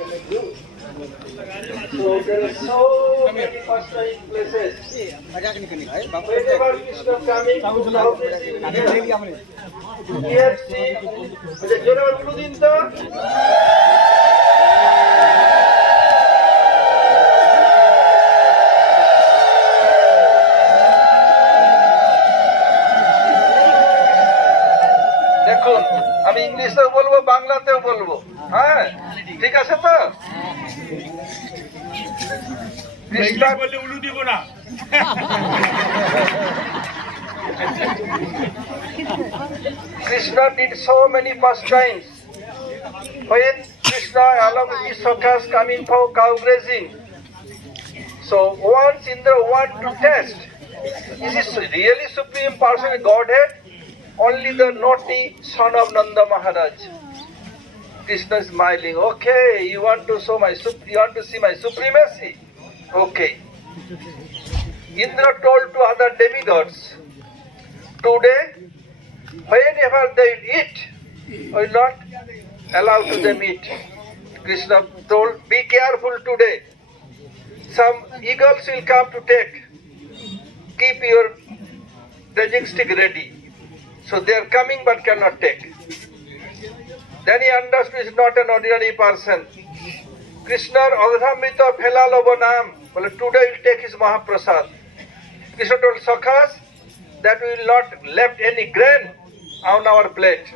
can I do? So there are so many pastimes places. Whenever Krishna coming to he has seen. জোরে বলুন দিন তো। দেখুন আমি ইংলিশেও বলবো বাংলাতেও বলবো, হ্যাঁ ঠিক আছে তো? কৃষ্ণ বললে উলু দিব না। Krishna did so many pastimes. When Krishna along with his sakhas coming for cow grazing, so once Indra want to test, is this really supreme person Godhead? Only the naughty son of Nanda Maharaj. Krishna is smiling. Okay, you want to see my supremacy? Okay. Indra told to other demigods, today, whenever they eat, will not allow to them eat. Krishna told, be careful today. Some eagles will come to take. Keep your raging stick ready. So they are coming but cannot take. Then he understood he is not an ordinary person. Krishna Adhamrita Phelalobo Nam. Well, today he will take his Mahaprasad. Krishna told Sakhas that we will not left any grain on our plate.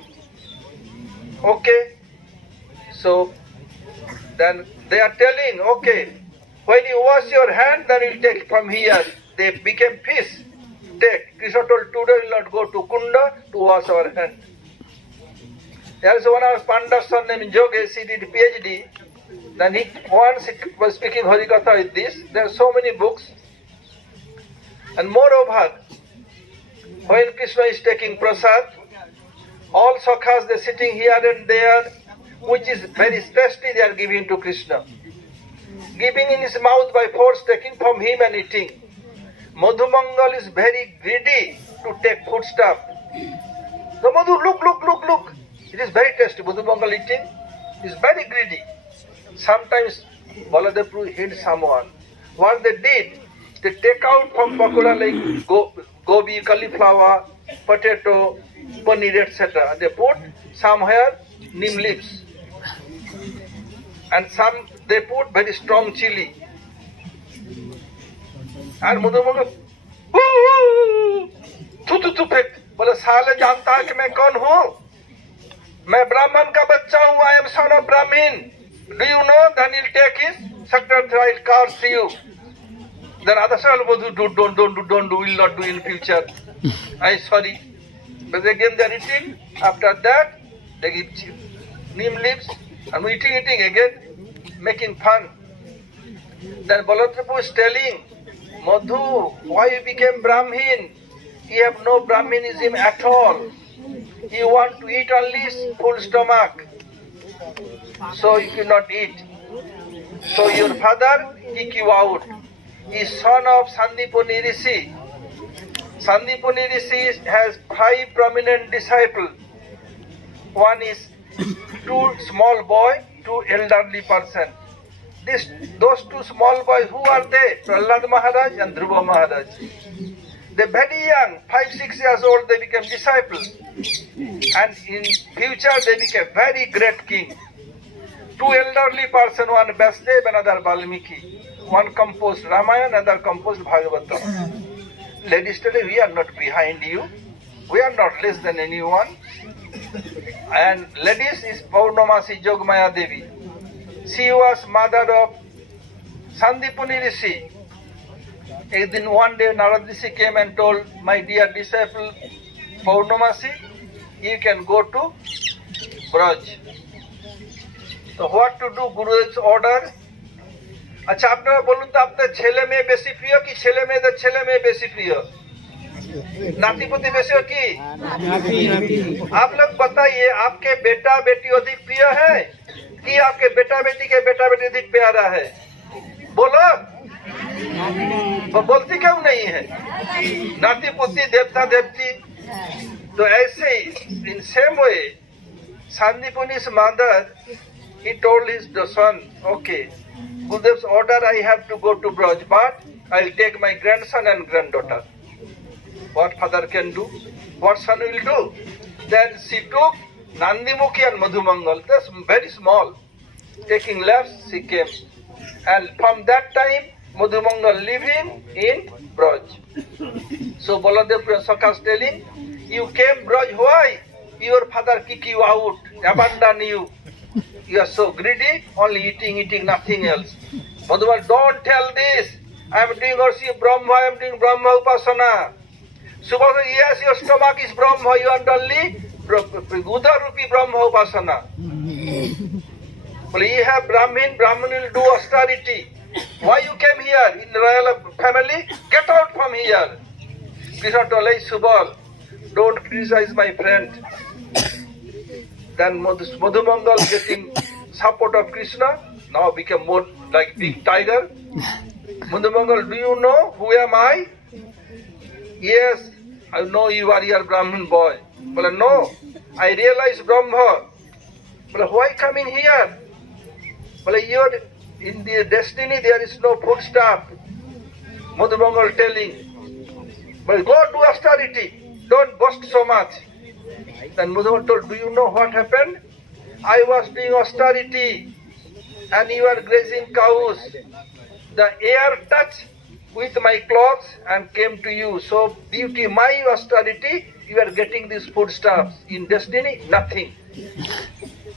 Okay. So then they are telling, okay, when you wash your hand, then we will take from here. They became fish. Take. Krishna told, today we will not go to Kunda to wash our hand. There is one of Panda's son named Jogesh, he did PhD. Then he once was speaking Harikatha with this. There are so many books. And moreover, when Krishna is taking prasad, all sakhas they are sitting here and there, which is very tasty, they are giving to Krishna. Giving in his mouth by force, taking from him and eating. Madhumangal is very greedy to take food stuff. So Madhu, look. It is very tasty. Madhumangal eating is very greedy. Sometimes Baladev Prabhu hid someone. What they did, they take out from pakora like gobi, cauliflower, potato, paneer, etc. And they put somewhere neem leaves. And some they put very strong chili. And Madhumangal थू फेंक, बोले साले जानता है कि मैं कौन हूँ? मैं ब्राह्मण का बच्चा हूँ. I am son of Brahmin. Do you know? Then he'll take his scepter, he'll curse you. Then others say, don't do, will not do in future. I'm sorry. But again they are eating. After that, they give neem leaves and eating again, making fun. Then Baladev is telling, Madhu, why you became Brahmin? You have no Brahminism at all. You want to eat only full stomach. So you cannot eat. So your father kick you out. He is son of Sandipuni Rishi. Sandipuni Rishi has 5 prominent disciples. One is 2 small boy, 2 elderly person. Those 2 small boys, who are they? Prahlad Maharaj and Dhruva Maharaj. They very young, 5-6 years old, they became disciples. And in future, they became very great king. 2 elderly person, one Vasudev, another Valmiki. One composed Ramayana, another composed Bhagavatam. Ladies today, we are not behind you. We are not less than anyone. And ladies is Paurnamasi Jogmaya Devi. She was mother of Sandipuni Rishi. One day Narad Rishi came and told, my dear disciple Paurnamasi, you can go to Braj. So what to do? Guru's order. अच्छा आपने बोलूं तो आपने छेले में बेसी प्रिय कि छेले में बेसी प्रिय? नाती पोती बेसी हो कि? आप लोग बताइए, आपके बेटा बेटी अधिक प्रिय है कि आपके बेटा बेटी अधिक प्यारा है? बोलो. वो बोलती क्यों नहीं है? नाती पुती देवता देवती. तो ऐसे ही in same way Sandipuni's mother he told his son, okay, Gurudev's order, I have to go to Braj, but I'll take my grandson and granddaughter. What father can do? What son will do? Then she took Nandimukhi and Madhumangal, that's very small. Taking left, she came. And from that time, Madhumangal living in Braj. So Baladev Sakas telling, you came Braj, why? Your father kick you out, abandon you. You are so greedy, only eating, nothing else. Madhumangal, don't tell this. I am doing Orsi Brahma, I am doing Brahma Upasana. Subhasa, yes, your stomach is Brahma, you are only Udarupi Brahma Upasana. Well, you have Brahmin will do austerity. Why you came here in royal family? Get out from here. Krishna told, hey, Subal, don't criticize my friend. Then Madhumangal getting support of Krishna, now became more like big tiger. Madhumangal, do you know who am I? Yes, I know you are your Brahmin boy. But no, I realize Brahma. But why coming here? But in the destiny there is no food stuff. Madhumangal telling, but go do austerity, don't boast so much. Then Madhumangal told, do you know what happened? I was doing austerity and you are grazing cows. The air touched with my clothes and came to you. So due to my austerity, you are getting these foodstuffs. In destiny, nothing.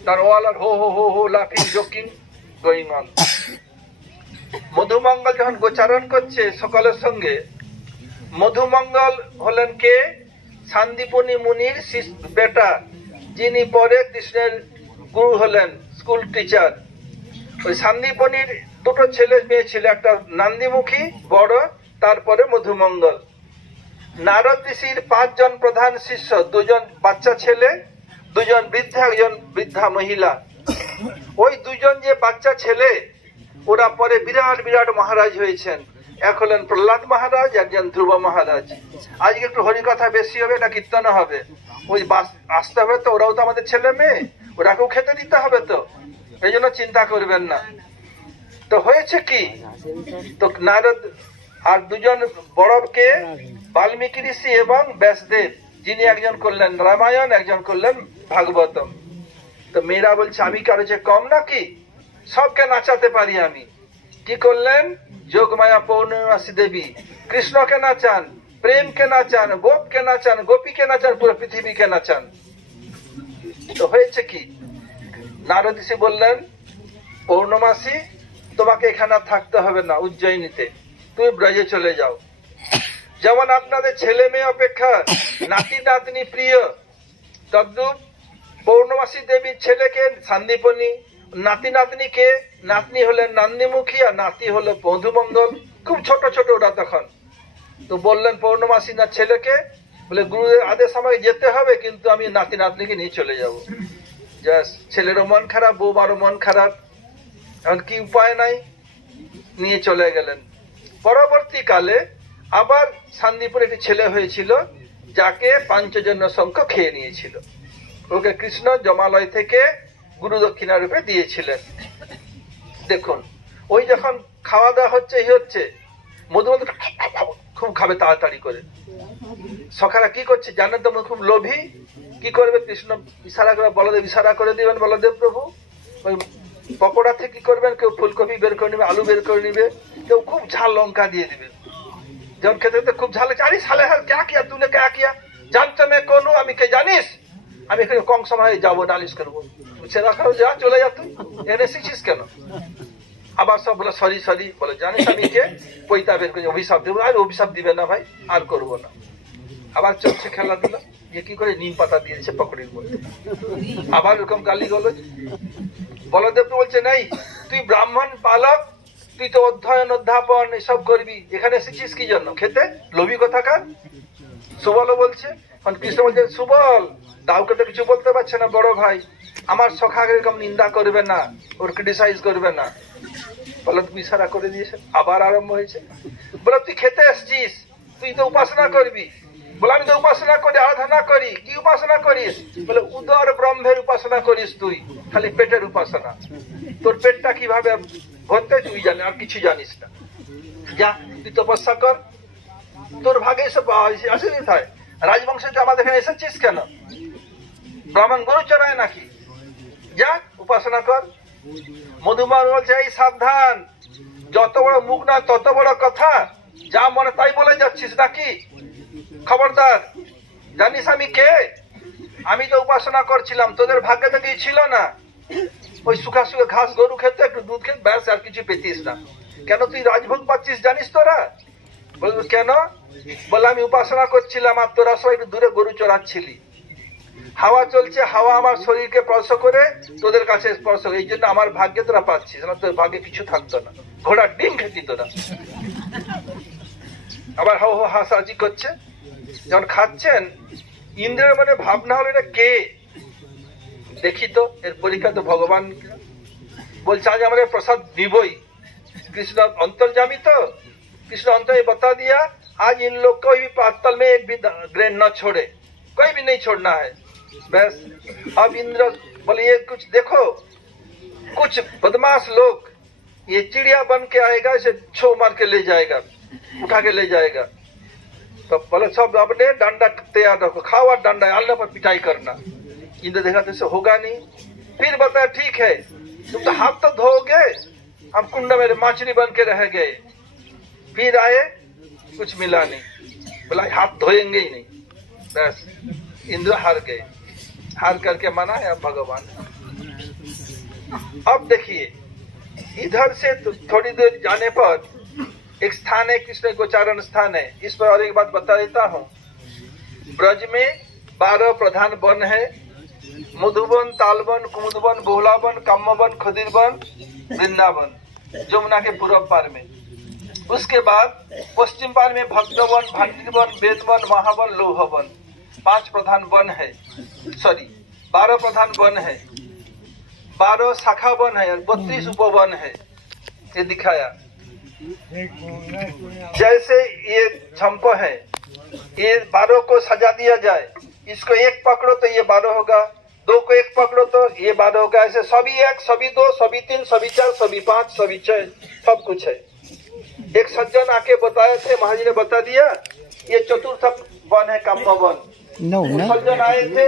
Then all are ho, laughing, joking, going on. Madhumangal যখন গোচারণ করছে সকলের সঙ্গে, মধুমঙ্গল হলেন কে? শান্তিপনি মুনির বেটা, যিনি পরে কৃষ্ণের গুরু হলেন, স্কুল টিচার। ওই শান্তিপনির দুটো ছেলে মেয়ে ছিল, একটা নান্দিমুখী বড়, তারপরে মধুমঙ্গল। নারদ ঋষির 5 জন প্রধান শিষ্য, 2 জন বাচ্চা ছেলে, 2 জন বৃদ্ধা, একজন বৃদ্ধা মহিলা। ওই 2 জন যে বাচ্চা ছেলে, ওরা পরে বিরাট বিরাট মহারাজ হয়েছেন। এক হলেন প্রহ্লাদ মহারাজ, একজন ধ্রুব মহারাজ। আজকে একটু হরিকথা বেশি হবে না কীর্তন হবে, ওই আসতে হবে তো, ওরাও তো আমাদের ছেলে মেয়ে, ওরাকেও খেতে দিতে হবে তো, এই জন্য চিন্তা করবেন না। তো হয়েছে কি, তো নারদ আর 2 জন বড়কে বাল্মীকি ঋষি এবং ব্যাসদেব, যিনি একজন করলেন রামায়ণ, একজন করলেন ভাগবতম। তো মেয়েরা বলছে আমি কারো চেয়ে কম নাকি, সবকে নাচাতে পারি আমি। কি করলেন? যোগমায়া পৌর্ণমাসী দেবী কৃষ্ণকে নাচান, প্রেমকে নাচান, গোপকে নাচান, গোপীকে নাচান, পুরো পৃথিবীকে নাচান। তো হয়েছে কি, নারদ ঋষি বললেন পৌর্ণমাসী তোমাকে এখানে থাকতে হবে না উজ্জয়িনীতে, তুমি ব্রজে চলে যাও। যেমন আপনাদের ছেলে মেয়ে অপেক্ষা নাতি নাতনি প্রিয়, তদ্রূপ পৌর্ণমাসী দেবীর ছেলেকে শান্তিপনি, নাতি নাতনিকে, নাতনি হলেন নান্দিমুখী আর নাতি হলো মধুমঙ্গল, খুব ছোট ছোট ওরা তখন। তো বললেন পৌর্ণমাসী না ছেলেকে, বলে গুরুদেব আদেশ আমাকে যেতে হবে, কিন্তু আমি নাতি নাতনিকে নিয়ে চলে যাব। জাস্ট ছেলেরও মন খারাপ, বৌমারও মন খারাপ, এখন কি উপায় নাই, নিয়ে চলে গেলেন। পরবর্তীকালে আবার শান্তিপুরে একটি ছেলে হয়েছিল, যাকে পাঞ্চজন্য শঙ্খ খেয়ে নিয়েছিল। ওকে কৃষ্ণ জমালয় থেকে গুরু দক্ষিণা রূপে দিয়েছিলেন। দেখুন, ওই যখন খাওয়া দাওয়া হচ্ছে মধুমঙ্গল খুব খাবে তাড়াতাড়ি করে। সখারা কি করছে জানেন তো, খুব লোভী। কি করবে? কৃষ্ণ ইশারা করে, বলদেব ইশারা করে দিবেন, বলদেব প্রভু ওই পকোড়া থেকে কি করবেন, কেউ ফুলকপি বের করে নিবে, আলু বের করে নিবে, কেউ খুব ঝাল লঙ্কা দিয়ে দিবে। যখন খেতে খেতে খুব ঝাল, আরে সালে হার ক্যা কিয়া তুনে, ক্যা কিয়া জানতো মে কোন, আমি কে জানিস, আমি এখানে কম সময় যাবো, নালিশ করবো। ছেড়া খাও, যা চলে যা, তুই এনে এসেছিস কেন? আবার সব বলে সরি সরি, বলে জানিস আমি কে, পৈতা বের করে অভিশাপ দেবো। আর অভিশাপ দিবে না ভাই, আর করবো না। আবার চলছে খেলাধুলা, যে কি করে নিম পাতা দিয়েছে পকড়ির মধ্যে, আবার এরকম গালি গলজ। বলদেব বলছে নাই, তুই ব্রাহ্মণ পালক, তুই তো অধ্যয়ন অধ্যাপন এসব করবি, এখানে এসেছিস কি জন্য? খেতে, লোভী কোথাকার। সুবলও বলছে, কৃষ্ণ বলছে সুবল দাউকে তো কিছু বলতে পারছে না, বড় ভাই আমার সখাকে এরকম নিন্দা করবে না, ওর ক্রিটিসাইজ করবে না। বলে তুমি ইশারা করে দিয়েছে, আবার আরম্ভ হয়েছে। বলে তুই খেতে আসছিস, তুই তো উপাসনা করবি। বলে আমি তো উপাসনা করি, আরাধনা করি। কি উপাসনা করিস? বলে উদর ব্রহ্মের উপাসনা করিস তুই। খালি পেটের উপাসনা। তোর পেটটা কিভাবে ভরতে তুই জানি, আর কিছু জানিস না। যা তুই তপস্যা কর, তোর ভাগে এসব আসেনি তাই। রাজবংশে আমাদের এখানে এসেছিস কেন? ব্রাহ্মণ গরু চড়ায় নাকি? যা উপাসনা কর। মধুমার বলছে এই সাবধান, যত বড় মুখ না তত বড় কথা, যা মনে তাই বলে যাচ্ছিস নাকি? খবরদার, জানিস আমি কে? আমি তো উপাসনা করছিলাম, তোদের ভাগ্যে তো কিছু ছিল না। ওই শুকা শুকা ঘাস গরু খেতে, একটু দুধ খেতে, ব্যাস, আর কিছু পেতিস না। কেন তুই রাজভোগ পাচ্ছিস জানিস তোরা? বলবো কেন? বলে আমি উপাসনা করছিলাম আর তোরা সবাই একটু দূরে গরু চড়াচ্ছিলি। হাওয়া চলছে, হাওয়া আমার শরীরকে স্পর্শ করে তোদের কাছে স্পর্শ, এই জন্য আমার ভাগ্যে তোরা পাচ্ছিস না, তোর ভাগ্যে কিছু থাকতো না, ঘোড়ার ডিম খেতি তোরা। আবার হাও হাও হাসাহাসি করছে। যখন খাচ্ছেন, ইন্দ্রের মনে ভাবনা হলো এটা কে, দেখি তো এর পরীক্ষা তো ভগবান। বলছে আজ আমাদের प्रसाद दीबोई, कृष्ण अंतर्जामी तो कृष्ण अंतर बता दिया आज इन लोग कोई भी पातल में एक भी ग्रेन न छोड़े, कोई भी नहीं छोड़ना है। बस अब इंद्र बोले ये कुछ देखो, कुछ बदमाश लोग ये चिड़िया बन के आएगा, इसे छो मार के ले जाएगा, उठा के ले जाएगा। तो बोले सब अपने डंडा तैयार रखो, खाओ और डंडा अल्लाह पर पिटाई करना। इंद्र देखा तो होगा नहीं। फिर बताया ठीक है, तुम तो हाथ तो धोगे, हम कुंड में मछली बन के रह गए। फिर आए, कुछ मिला नहीं, बोला हाथ धोएंगे ही नहीं। बस इंद्र हार गए, हार करके मना है अब भगवान। अब देखिए इधर से थोड़ी देर जाने पर एक स्थान है, कृष्ण गोचारण स्थान है। इस पर और एक बात बता देता हूँ। ब्रज में 12 प्रधान वन है, मधुबन, तालवन, कुमुदवन, बहुलावन, काम्यवन, खदीरवन, वृंदावन, जमुना के पूर्व पार में। उसके बाद पश्चिम पार में भक्तवन, भांडीवन, वेदवन, महावन, लोहवन, 5 प्रधान वन है, सॉरी 12 प्रधान वन है, 12 शाखा वन है और 32 उपवन है। ये दिखाया। जैसे ये झंप है, ये 12 को सजा दिया जाए, इसको एक पकड़ो तो ये 12 होगा, 2 को एक पकड़ो तो ये 12 होगा। ऐसे सभी 1, सभी 2, सभी 3, सभी 4, सभी 5, सभी 6, सब कुछ है। एक सज्जन आके बताए थे, महाजी ने बता दिया ये चतुर्थ वन है, काम्य वन। सज्जन आए थे,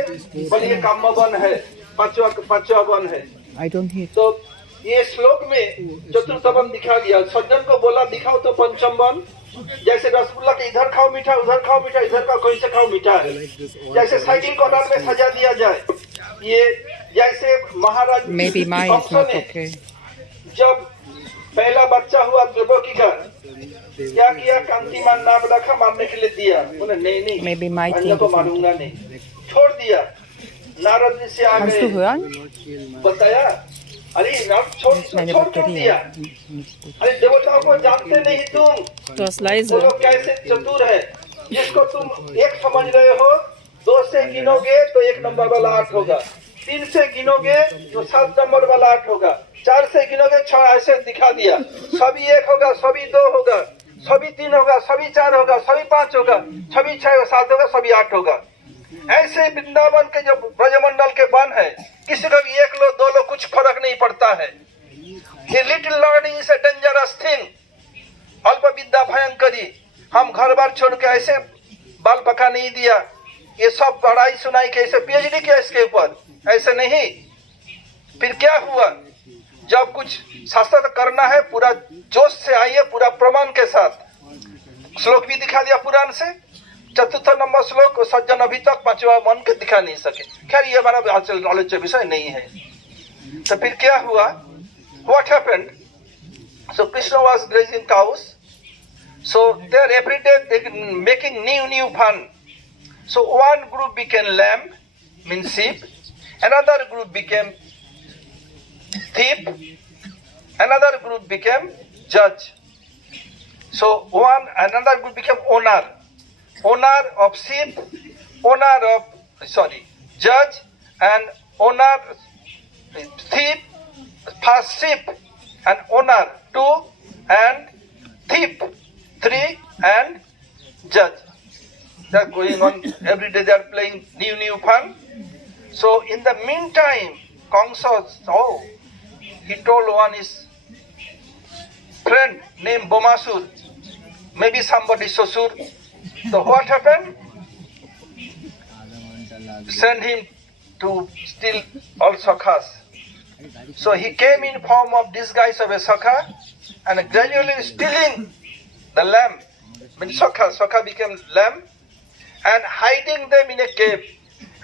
बोले ये काम्य वन है, पांचवा वन है। तो ये श्लोक में चतुर्थ वन दिखा दिया। सज्जन को बोला दिखाओ तो पंचम वन। जैसे रसगुल्ला के इधर खाओ मीठा, उधर खाओ मीठा, इधर का कोई से खाओ मीठा है। जैसे साइकिल कॉर्नर में सजा दिया जाए, ये जैसे महाराज ने जब पहला बच्चा हुआ द्रौपदी का क्या किया, कांतिमान नाम रखा, मारने के लिए दिया। बोले नहीं अन्य को मारूंगा नहीं, छोड़ दिया। नारद जी से आगे बताया, अरे छोड़ दिया। अरे देवताओं को जानते नहीं तुम, वो लोग कैसे चतुर है। जिसको तुम 1 समझ रहे हो, 2 से गिनोगे तो 1 नंबर वाला 8 होगा, 3 से गिनोगे तो 7 नंबर वाला 8 होगा, 4 से गिनोगे 6, ऐसे दिखा दिया। सभी 1 होगा, सभी 2 होगा, सभी 3 होगा, सभी 4 होगा, सभी 5 होगा, सभी 6 7 होगा, सभी 8 होगा। ऐसे वृंदावन के जो ब्रजमंडल के वन है, किसी को भी 1 लो 2 लो कुछ फर्क नहीं पड़ता है। Little learning is a dangerous thing, अल्प विद्या भयंकरी। हम घर बार छोड़ के ऐसे बाल पका नहीं दिया, ये सब पढ़ाई सुनाई के ऐसे PhD किया इसके ऊपर, ऐसे नहीं। फिर क्या हुआ, जब कुछ शास्त्र करना है पूरा जोश से आइए, पूरा प्रमाण के साथ। श्लोक भी दिखा दिया पुराण से, चतुर्थ नंबर श्लोक सज्जन अभी तक 5वां मन के दिखा नहीं सके। खैर ये हमारा आलोच्य विषय नहीं है। तो फिर क्या हुआ, what happened? So Krishna was grazing cows, so they are every day making new fun. So one group became lamb, means sheep, another group became thief, another group became judge. So another group became owner of sheep, judge and owner, thief, first sheep and owner 2 and thief 3 and judge. They are going on every day, they are playing new fun. So in the meantime, Kamsa, oh, he told one his friend named Bomasur, maybe somebody Sosur. So what happened? Send him to steal all Sakhas. So he came in form of disguise of a Sakha and gradually stealing the lamb. When Sakha became lamb and hiding them in a cave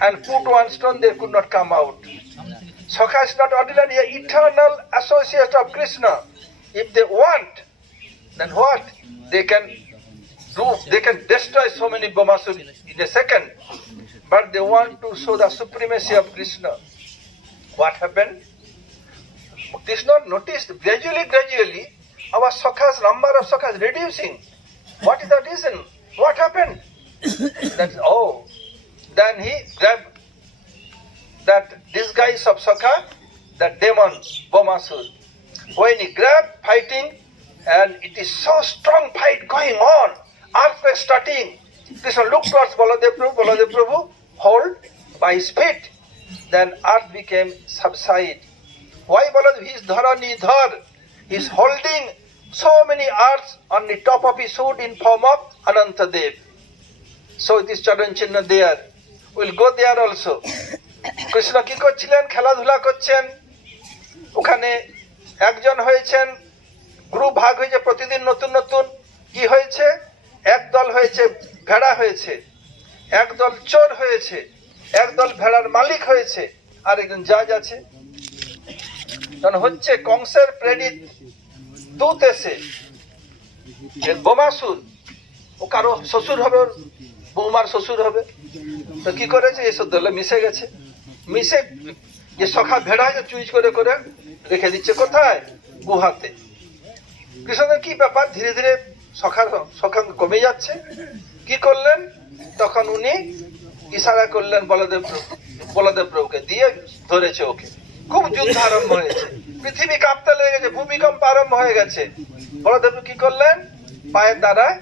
and put one stone, they could not come out. Sakha is not ordinary, an eternal associate of Krishna. If they want, then what? They can do, they can destroy so many Bomasur in a second. But they want to show the supremacy of Krishna. What happened? Krishna noticed gradually our Sakhas, number of Sakhas reducing. What is the reason? What happened? Then he grabbed that disguise of Sakha, that demon, Bomasur. When he grabbed, fighting, and it is so strong fight going on, earthquake starting. Krishna looked towards Baladev Prabhu, hold by his feet. Then earth became subside. Why Baladev? He is Dharanidhar. He is holding so many earths on the top of his hood in form of Anantadev. So it is Charan Chinna there. We'll go there also. Krishna কি করছিলেন? খেলাধুলা করছেন। ওখানে একজন হয়েছেন, group ভাগ হয়েছে প্রতিদিন নতুন নতুন। কি হয়েছে? একদল হয়েছে ভেড়া হয়েছে, একদল চোর হয়েছে, একদল ভেড়ার মালিক হয়েছে, আর একজন জাজ আছে। তখন হচ্ছে কংসের প্রেরিত দূত এসে বোমাসুর, ও কারো শ্বশুর হবে, বৌমার শ্বশুর হবে। তো কি করেছে? এসব দলে মিশে গেছে। মিশে যে সখা ভেড়া যে চুইচ করে করে রেখে দিচ্ছে কোথায়? গুহাতে। কৃষ্ণের কি ব্যাপার? ধীরে ধীরে সখা কমে যাচ্ছে। কি করলেন? তখন উনি ইশারা করলেন বলদেব প্রভুকে, দিয়ে ধরেছে ওকে। খুব যুদ্ধ আরম্ভ হয়েছে, পৃথিবী কাঁপতে লেগে গেছে, ভূমিকম্প আরম্ভ হয়ে গেছে। বলদেব কি করলেন? পায়ের দ্বারায়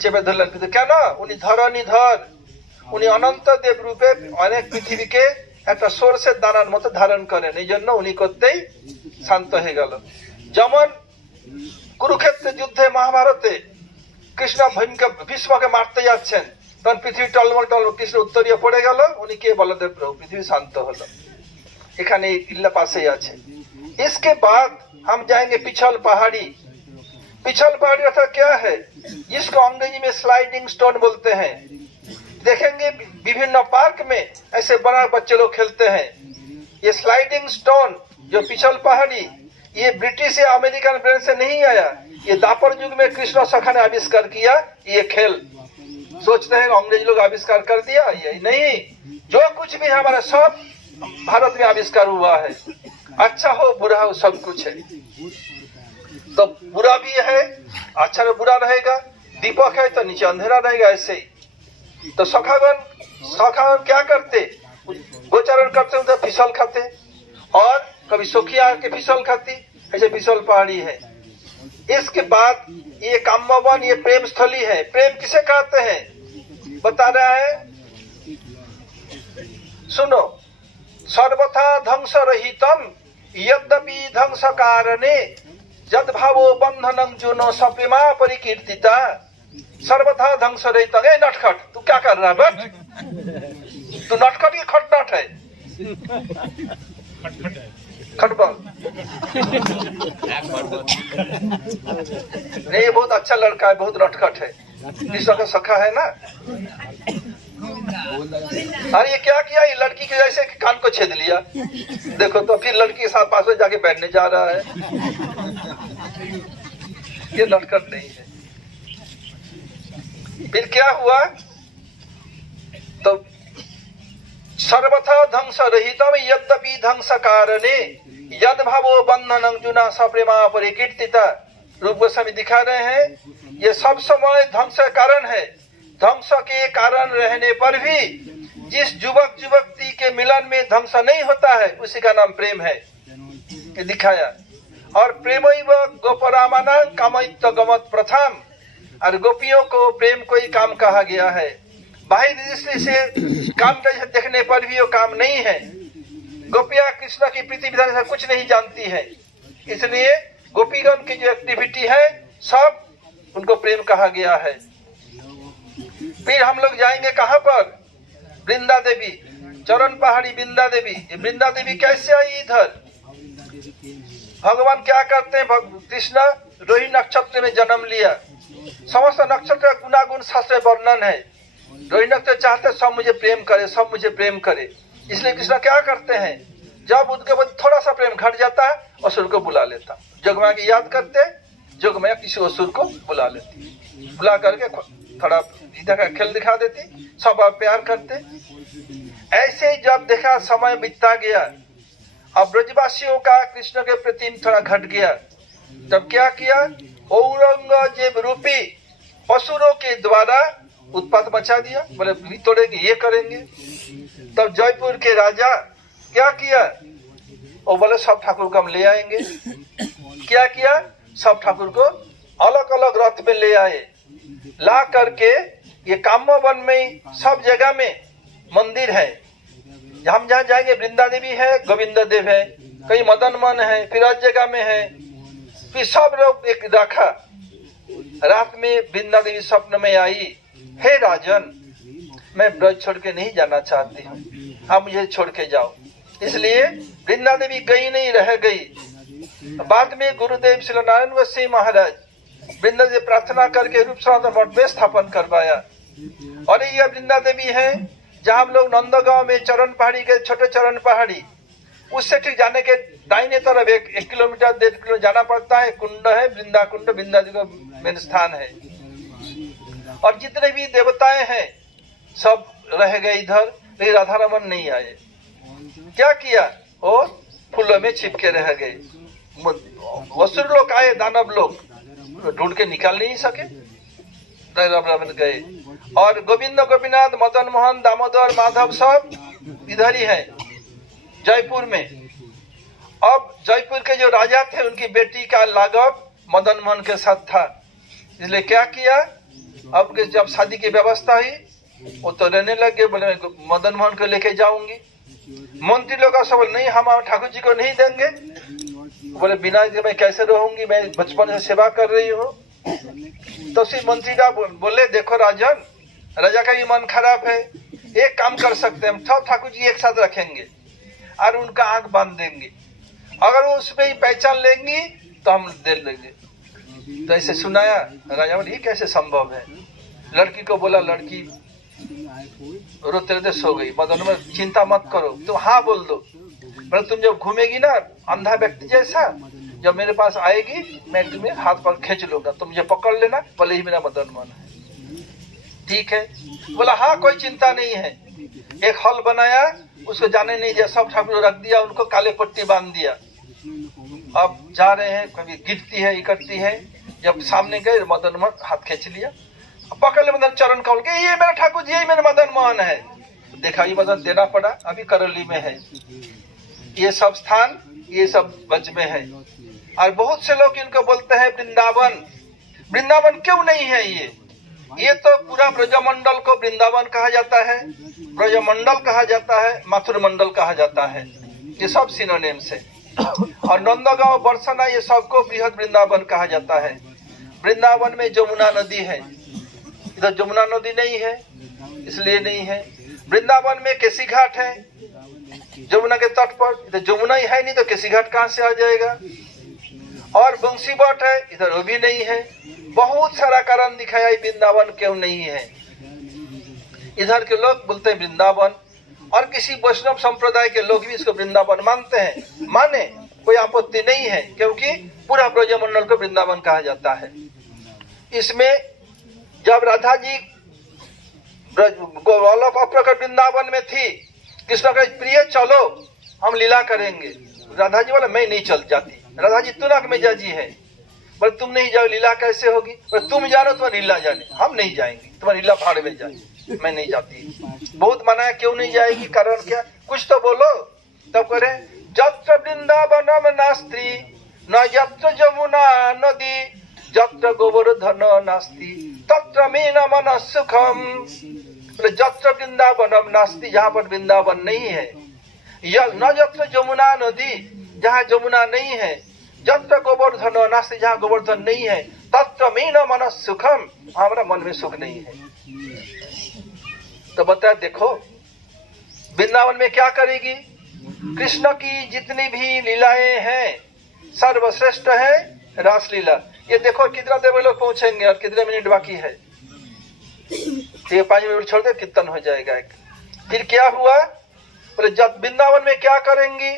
চেপে ধরলেন। কিন্তু কেন? উনি ধরণীধর, উনি অনন্ত দেব রূপে অনেক পৃথিবীকে একটা সরষের দানার মতো ধারণ করেন। এই জন্য উনি করতেই শান্ত হয়ে গেল। যেমন কুরুক্ষেত্রের যুদ্ধে মহাভারতে কৃষ্ণ ভীষ্মকে মারতে যাচ্ছেন, তখন পৃথিবী টলমল কৃষ্ণ উত্তরীয় পড়ে গেল, উনি কে? বলদেব প্রভু। পৃথিবী শান্ত হলো। এখানে ইল্লা পাশেই আছে। इसके बाद हम जाएंगे पिछल पहाड़ी। पिछल पहाड़ी अर्थात क्या है? जिसको अंग्रेजी में स्लाइडिंग स्टोन बोलते हैं। देखेंगे विभिन्न पार्क में ऐसे बड़ा बच्चे लोग खेलते हैं। ये स्लाइडिंग स्टोन जो पिछल पहाड़ी, ये ब्रिटिश या अमेरिकन ब्रांड से नहीं आया, ये दापर युग में कृष्ण सखा ने आविष्कार किया। ये खेल सोचते हैं अंग्रेज लोग आविष्कार कर दिया, ये नहीं। जो कुछ भी है हमारा सब भारत में आविष्कार हुआ है। अच्छा हो बुरा हो सब कुछ है। तो बुरा भी है, अच्छा तो बुरा रहेगा। दीपक है तो नीचे अंधेरा रहेगा, ऐसे ही। तो सखागण क्या करते? गोचारण करते उधर फिसल खाते, और कभी सोखिया के फिसल खाती, ऐसे फिसल पहाड़ी है। इसके बाद ये कामवन, ये प्रेम स्थली है। प्रेम किसे कहते हैं बता रहा है, सुनो। सर्वथा ध्वंस रहितम यद्यपि ध्वंस कारणे जद भावो बंधनं जुनो सप्रेमा परिकीर्तिता। सर्वथा ध्वंस रहितम। ए नटखट, तू क्या कर रहा है? बट तू नटखट की खटनट है, खटबल। नहीं, ये बहुत अच्छा लड़का है, बहुत नटखट है, कृष्ण का सखा है ना। अरे ये क्या किया? ये लड़की के जैसे कान को छेद लिया। देखो तो फिर लड़की के साथ पास में जाके बैठने जा रहा है। ये नटखट नहीं है। फिर क्या हुआ? तो सर्वथा ध्वंस रहितम यद्यपि ध्वंस कारणे यद भावो बंधनं जुना सप्रेमा परिकीर्तिता। रूप गोस्वामी दिखा रहे हैं ये सब समय ध्वंस का कारण है। ध्वंस के कारण रहने पर भी जिस युवक युवती के मिलन में ध्वंस नहीं होता है, उसी का नाम प्रेम है। ये दिखाया। और प्रेमैव गोपरामाना कामयित्व गमत प्रथम। और गोपियों को प्रेम को ही काम कहा गया है। बाहरी दृष्टि से काम देखने पर भी वो काम नहीं है। गोपियां कृष्ण की प्रीति विधान से कुछ नहीं जानती है, इसलिए गोपीगण की जो एक्टिविटी है सब उनको प्रेम कहा गया है। फिर हम लोग जाएंगे कहाँ पर? वृंदा देवी, चरण पहाड़ी वृंदा देवी। ये वृंदा देवी कैसे आई इधर? भगवान क्या करते हैं? कृष्ण रोहिणी नक्षत्र में जन्म लिया। समस्त नक्षत्र का गुणागुण शास्त्र वर्णन है। रोहिणी नक्षत्र चाहते सब मुझे प्रेम करे, सब मुझे प्रेम करे, इसलिए कृष्ण क्या करते हैं? जब उनके बाद थोड़ा सा प्रेम घट जाता है, असुर को बुला लेता। जोगमाया की याद करते, जोगमाया किसी असुर को बुला लेती, बुला करके थोड़ा इधर का खेल दिखा देती, सब प्यार करते। ऐसे ही जब देखा समय बीतता गया, अब ब्रजवासियों का कृष्ण के प्रति थोड़ा घट गया, तब क्या किया? औरंगजेब रूपी असुरों के द्वारा उत्पात मचा दिया। बोले तोड़ेंगे, ये करेंगे। तब जयपुर के राजा क्या किया? वो बोले सब ठाकुर को हम ले आएंगे। क्या किया? सब ठाकुर को अलग अलग रथ में ले आए, ला करके ये कामवन में सब जगह में मंदिर है। हम जहाँ जाएंगे वृंदा देवी है, गोविंद देव है, कहीं मदन मोहन है, फिर हर जगह में है। फिर सब लोग एक रखा। रात में वृंदा देवी स्वप्न में आई, हे राजन, मैं ब्रज छोड़ के नहीं जाना चाहती हूँ, आप मुझे छोड़ के जाओ। इसलिए वृंदा देवी गई नहीं, रह गई। बाद में गुरुदेव श्री नारायण गोसाई महाराज वृंदा देवी प्रार्थना करके रूप सनातन मठ में स्थापन करवाया। और यह वृंदा देवी है जहाँ हम लोग नंदगांव में चरण पहाड़ी के छोटे चरण पहाड़ी, उससे ठीक जाने के दाहिने तरफ 1 किलोमीटर 1.5 किलोमीटर जाना पड़ता है, कुंड है, वृंदा कुंड, वृंदा जी का मेन स्थान है। और जितने भी देवताएं हैं सब रह गए इधर, लेकिन राधा रमन नहीं आए। क्या किया? वो फूलों में छिपके रह गए। असुर लोग आए, दानव लोग ढूंढ के निकाल नहीं सके, रमन गए। और गोविंद, गोपीनाथ, मदन मोहन, दामोदर, माधव सब इधर ही है जयपुर में। अब जयपुर के जो राजा थे उनकी बेटी का लगाव मदन मोहन के साथ था, इसलिए क्या किया? अब जब शादी की व्यवस्था हुई, वो तो रहने लगे, बोले मदन मोहन को लेके जाऊंगी। मंत्री लोग का सब नहीं, हम ठाकुर जी को नहीं देंगे। बोले बिना मैं कैसे रहूंगी, मैं बचपन से सेवा कर रही हूँ। तो श्री मंत्री का बोले देखो राजन, राजा का भी मन खराब है, एक काम कर सकते हैं, हम सब ठाकुर जी एक साथ रखेंगे और उनका आंख बांध देंगे, अगर वो उसमें ही पहचान लेंगी तो हम दे लेंगे। तो ऐसे सुनाया। राजा बोले ये कैसे संभव है? लड़की को बोला, लड़की रोते रोते सो गई। मदन में चिंता मत करो, तुम हाँ बोल दो। पर तुम जब घूमेगी ना अंधा व्यक्ति जैसा, जब मेरे पास आएगी मैं तुम्हें हाथ पर खींच लूंगा, तुम मुझे पकड़ लेना, भले ही मेरा मदन मोहन है। ठीक है? बोला हाँ कोई चिंता नहीं है। एक हॉल बनाया, उसको जाने नहीं दिया, सब ठाकुर रख दिया, उनको काले पट्टी बांध दिया। अब जा रहे हैं, कभी गिरती है, इकट्ठी है, जब सामने गए मदन मोहन हाथ खींच लिया, पकड़ ले मदन, चरण खोल के ये मेरा ठाकुर जी, ये मेरा मदन मोहन है। देखा ये मदन देना पड़ा, अभी करौली में है ये सब स्थान, ये सब ब्रज में है। और बहुत से लोग इनको बोलते हैं वृंदावन। वृंदावन क्यों नहीं है? ये तो पूरा ब्रजमंडल को वृंदावन कहा जाता है, ब्रजमंडल कहा जाता है, मथुर मंडल कहा जाता है, ये सब सिनोनिम से। और नंदगांव, बरसना, ये सबको बृहद वृंदावन कहा जाता है। वृंदावन में जमुना नदी है, इधर जमुना नदी नहीं है, इसलिए नहीं है। वृंदावन में केसी घाट है जमुना के तट पर, इधर जमुना ही है नहीं तो केसी घाट कहाँ से आ जाएगा। और बंसी बट है, इधर वो भी नहीं है। बहुत सारा कारण दिखाया वृंदावन क्यों नहीं है। इधर के लोग बोलते हैं वृंदावन, और किसी वैष्णव संप्रदाय के लोग भी इसको वृंदावन मानते हैं। माने, कोई आपत्ति नहीं है, क्योंकि पूरा ब्रजमंडल को वृंदावन कहा जाता है। इसमें जब राधा जी गोलोक अप्रकट वृंदावन में थी, कृष्ण का प्रिय चलो हम लीला करेंगे। राधा जी बोले मैं नहीं चल जाती। राधा जी तुरंत में जाजी है, बोले तुम नहीं जाओ, लीला कैसे होगी? बोले तुम जानो तुम्हारी लीला जाने, हम नहीं जाएंगे, तुम्हारी लीला भाड़ में जाए, मैं नहीं जाती। बहुत मना, क्यों नहीं जाएगी, कारण क्या? कुछ तो बोलो। तब करे जत्र वृंदावनम नास्ति न यत्र जमुना नदी जत्र गोवर्धन नास्ति तत्र मेन मन सुखम। जत्र वृंदावनम नास्ति, जहाँ पर वृंदावन नहीं है, न जत्र जमुना नदी, जहाँ जमुना नहीं है, जत्र गोवर्धन नास्ति, जहाँ गोवर्धन नहीं है, तत्र में न मन सुखम, हमारा मन में सुख नहीं है। तो बताया देखो वृंदावन में क्या करेगी। कृष्ण की जितनी भी लीलाएं हैं सर्वश्रेष्ठ है रासलीला। ये देखो कितना देर में लोग पहुंचेंगे और कितने मिनट बाकी है। ये 5 मिनट छोड़ दे, कीर्तन हो जाएगा। फिर क्या हुआ, बोले जब वृंदावन में क्या करेंगी,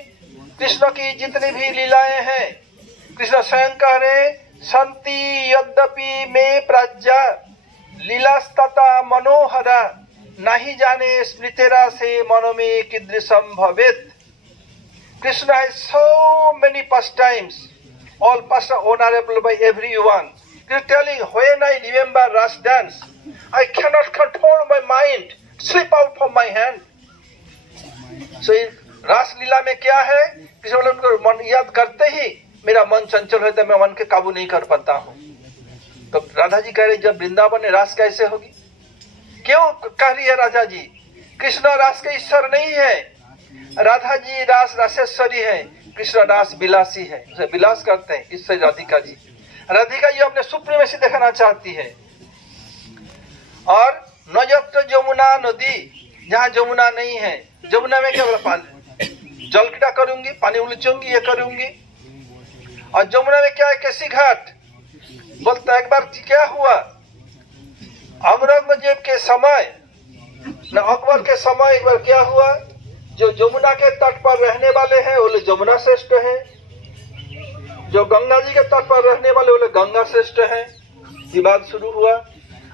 कृष्ण की जितनी भी लीलाएं हैं, कृष्ण स्वयं कह रहे संति यद्यपि में प्राज्ञा लीलास्तता मनोहरा, नहीं जाने स्मृतेरा से मनो में कीदृशम भवेत। Krishna has so many pastimes, all pastimes honorable by everyone. He is telling, when I remember Ras dance, I cannot control my mind, slip out from my hand. So रास लीला में क्या है, किसी बोले उनको मन याद करते ही मेरा मन चंचल होता है, मैं मन के काबू नहीं कर पाता हूँ। तो राधा जी कह रहे जब वृंदावन में रास कैसे होगी, क्यों कह रही है राधा जी, कृष्ण रास के ईश्वर नहीं है, राधा जी रास रासेश्वरी है, कृष्ण रास विलासी है, उसे विलास करते हैं। इससे राधिका जी अपने सुप्रीमेसी दिखाना चाहती है। और न जत्र जमुना नदी, जहाँ जमुना नहीं है, जमुना में क्या बोला, पानी जल किटा करूंगी, पानी उलझूंगी, ये करूंगी। और जमुना में क्या है, कैसी घाट बोलता। एक बार क्या हुआ, औरंगजेब के समय न अकबर के समय एक बार क्या हुआ, जो जमुना के तट पर रहने वाले हैं बोले जमुना श्रेष्ठ है, जो गंगा जी के तट पर रहने वाले बोले गंगा श्रेष्ठ है। विवाद शुरू हुआ।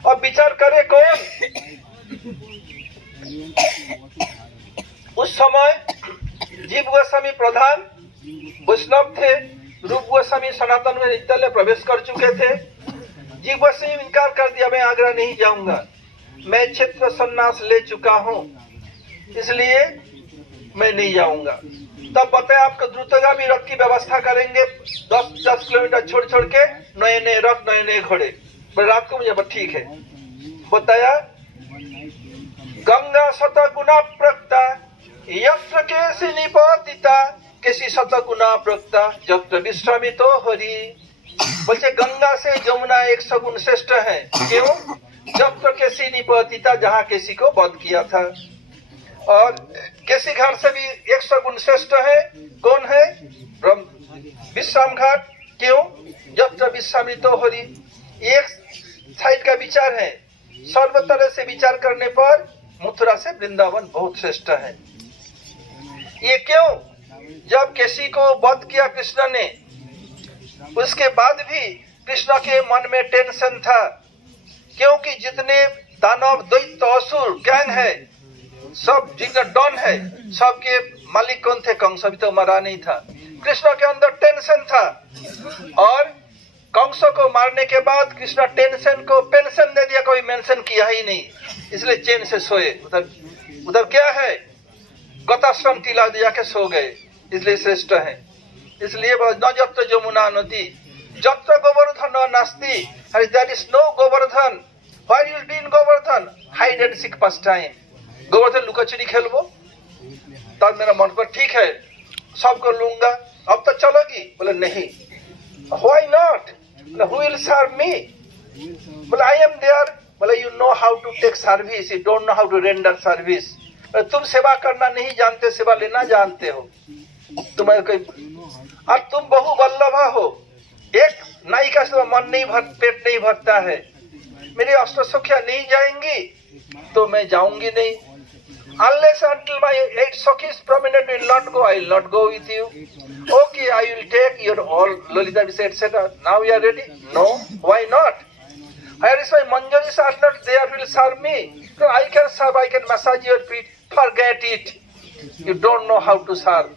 अब विचार करे कौन, उस समय जीव गोस्वामी प्रधान वैष्णव थे, रूप गोस्वामी सनातन में विद्यालय प्रवेश कर चुके थे। जीव गोस्वामी इनकार कर दिया, मैं आगरा नहीं जाऊंगा, मैं क्षेत्र संन्यास ले चुका हूं, इसलिए मैं नहीं जाऊंगा। तब बताया आपको द्रुतगामी रथ की व्यवस्था करेंगे, 10 किलोमीटर छोड़ छोड़ के नए नए रथ, नए नए घोड़े। रात को मुझे ठीक है। बताया गंगा शतगुना प्रक्ता यत्र केसी निपतिता, केसी शतगुना प्रक्ता यत्र विश्रमितो हरि। बोलते गंगा से जमुना 100 गुण श्रेष्ठ है। क्यों, यत्र केसी निपतिता, जहाँ केसी को वध किया था। और केसी घाट से भी 100 गुण श्रेष्ठ है। कौन है, विश्राम घाट। क्यों, यत्र विश्रामितो हरि। एक साइड का विचार है, सर्व तरह से विचार करने पर मथुरा से वृंदावन बहुत श्रेष्ठ है। ये क्यों, जब केसी को वध किया कृष्ण ने, उसके बाद भी कृष्ण के मन में टेंशन था, क्योंकि जितने दानव दैत्य असुर गैंग है, सब जितना डॉन है, सबके मालिक कौन थे, कंस। अभी तो मरा नहीं था। कृष्ण के अंदर टेंशन था, और कंस को मारने के बाद कृष्ण टेंशन को पेंशन दे दिया, कोई मेंशन किया ही नहीं, इसलिए चैन से सोए। उधर क्या है, गताश्रम टीला दिया के सो गए, इसलिए श्रेष्ठ है। इसलिए न जत्र जमुना नदी जत्र गोवर्धन नास्ति, there is no Govardhan. Why you do in Govardhan, hide and seek pastime. Govardhan लुकाचुरी खेलबो, तब मेरा मन पर ठीक है, सबको लूंगा। अब तो चलोगी, बोले नहीं। Why not, who will serve me, बोले आई एम देयर। बोले you know how to take service, you don't know how to render service. तुम सेवा करना नहीं जानते, सेवा लेना जानते हो। तुम्हें और तुम बहु वल्लभा हो, एक नायिका से मन नहीं पेट नहीं भरता है। मेरी अष्टसखियां नहीं जाएंगी तो मैं जाऊंगी नहीं। Unless until my 8 Sakhis prominent will not go, I will not go with you. Okay, I will take your all Lolita Visa, etc. Now you are ready? No. Why not? Where is my Manjaris are not there, will serve me. So I can serve, I can massage your feet. Forget it. You don't know how to serve.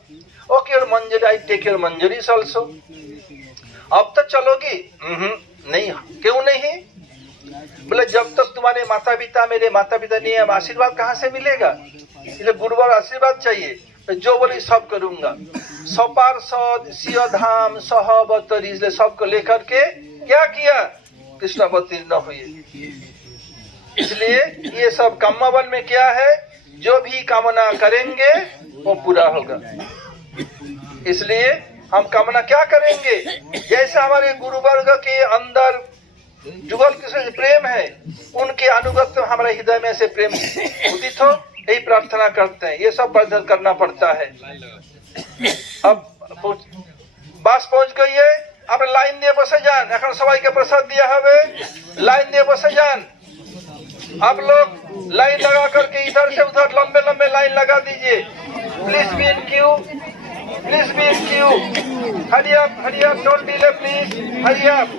Okay, your Manjari, I take your Manjaris also. अब तो चलोगी? नहीं। क्यों नहीं? बोले जब तक तुम्हारे माता पिता, मेरे माता पिता नहीं है, आशीर्वाद कहाँ से मिलेगा? इसलिए गुरुवर आशीर्वाद चाहिए। तो जो बोले सब करूंगा। सपार्षद सियधाम सहबतरी, इसलिए सबको लेकर के क्या किया, कृष्ण अवतीर्ण हुए। इसलिए ये सब कामवन में क्या है, जो भी कामना करेंगे वो पूरा होगा। इसलिए हम कामना क्या करेंगे, जैसे हमारे गुरु वर्ग के अंदर जुगल कृष्ण से प्रेम है, उनके अनुगत्य हमारे हृदय में से प्रेम उदित हो, यही प्रार्थना करते हैं। ये सब प्रदर्शन करना पड़ता है। अब बास पहुंच गई है, अब लाइन दिए बसे जान, এখন সবাইকে प्रसाद दिया हवे, लाइन दिए बसे जान। आप लोग लाइन लगा करके इधर से उधर लंबे लंबे लाइन लगा दीजिए। Please be in Q, please be in Q. Hurry up, don't delay please, hurry up.